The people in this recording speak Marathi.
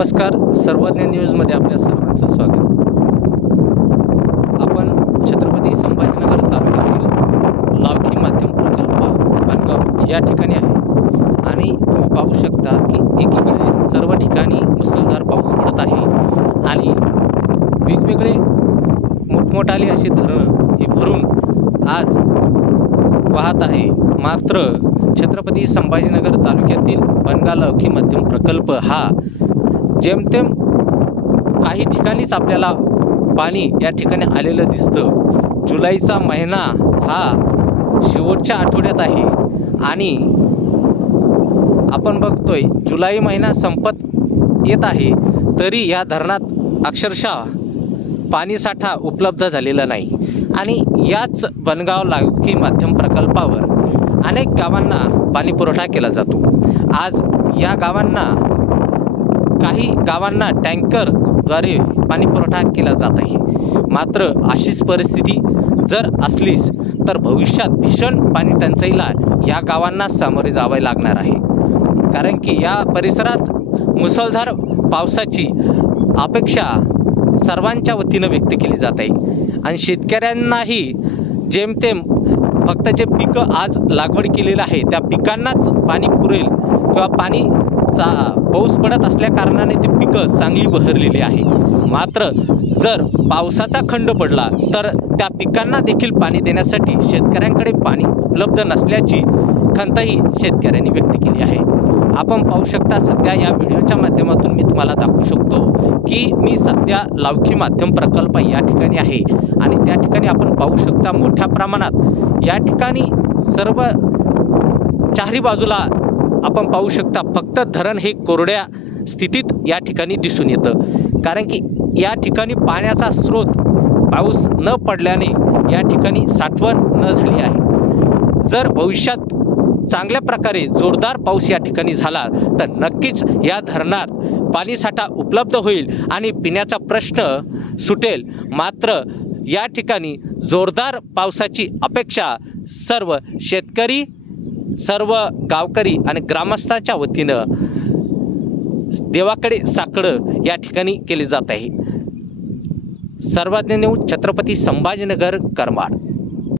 नमस्कार, सर्वज्ञ न्यूजमध्ये आपल्या सर्वांचं स्वागत। आपण छत्रपती संभाजीनगर तालुक्यातील लावखी माध्यम प्रकल्प बनगाव या ठिकाणी आहे आणि तुम्ही पाहू शकता की एकीकडे सर्व ठिकाणी मुसळधार पाऊस पडत आहे आणि वेगवेगळे मोठमोठाले असे धरण हे भरून आज वाहत आहे। मात्र छत्रपती संभाजीनगर तालुक्यातील बनगाव लावखी माध्यम प्रकल्प हा जेमतेम काही ठिकाणीच आपल्याला पाणी या ठिकाणी आलेलं दिसतं। जुलैचा महिना हा शेवटच्या आठवड्यात आहे आणि आपण बघतोय जुलै महिना संपत येत आहे तरी या धरणात अक्षरशः पाणीसाठा उपलब्ध झालेला नाही आणि याच बनगाव लावखी माध्यम प्रकल्पावर अनेक गावांना पाणी पुरवठा केला जातो। आज या गावांना काही गावांना टँकरद्वारे पाणी पुरवठा केला जात आहे। मात्र अशीच परिस्थिती जर असलीच तर भविष्यात भीषण पाणी टंचाईला या गावांना सामोरे जावे लागणार आहे, कारण की या परिसरात मुसळधार पावसाची अपेक्षा सर्वांच्या वतीनं व्यक्त केली जात आहे आणि शेतकऱ्यांनाही जेमतेम फक्त जे पिकं आज लागवड केलेलं आहे त्या पिकांनाच पाणी पुरेल किंवा पाऊस पडत असल्या कारणाने ती पिकं चांगली बहरलेली आहे। मात्र जर पावसाचा खंड पडला तर त्या पिकांना देखील पाणी देण्यासाठी शेतकऱ्यांकडे पाणी उपलब्ध नसल्याची खंतही शेतकऱ्यांनी व्यक्त केली आहे। आपण पाहू शकता सध्या या व्हिडिओच्या माध्यमातून मी तुम्हाला दाखवू शकतो की मी सध्या लावखी माध्यम प्रकल्प या ठिकाणी आहे आणि त्या ठिकाणी आपण पाहू शकता मोठ्या प्रमाणात या ठिकाणी सर्व चारी बाजूला आपण पाहू शकता फक्त धरण हे कोरड्या स्थितीत या ठिकाणी दिसून येतं, कारण की या ठिकाणी पाण्याचा स्रोत पाऊस न पडल्याने या ठिकाणी साठवण न झाली आहे। जर भविष्यात चांगल्या प्रकारे जोरदार पाऊस या ठिकाणी झाला तर नक्कीच या धरणात पाणीसाठा उपलब्ध होईल आणि पिण्याचा प्रश्न सुटेल। मात्र या ठिकाणी जोरदार पावसाची अपेक्षा सर्व शेतकरी, सर्व गावकरी आणि ग्रामस्थांच्या वतीनं देवाकडे साकडं या ठिकाणी केले जात आहे। सर्वज्ञ न्यूज, छत्रपती संभाजीनगर, करमाड।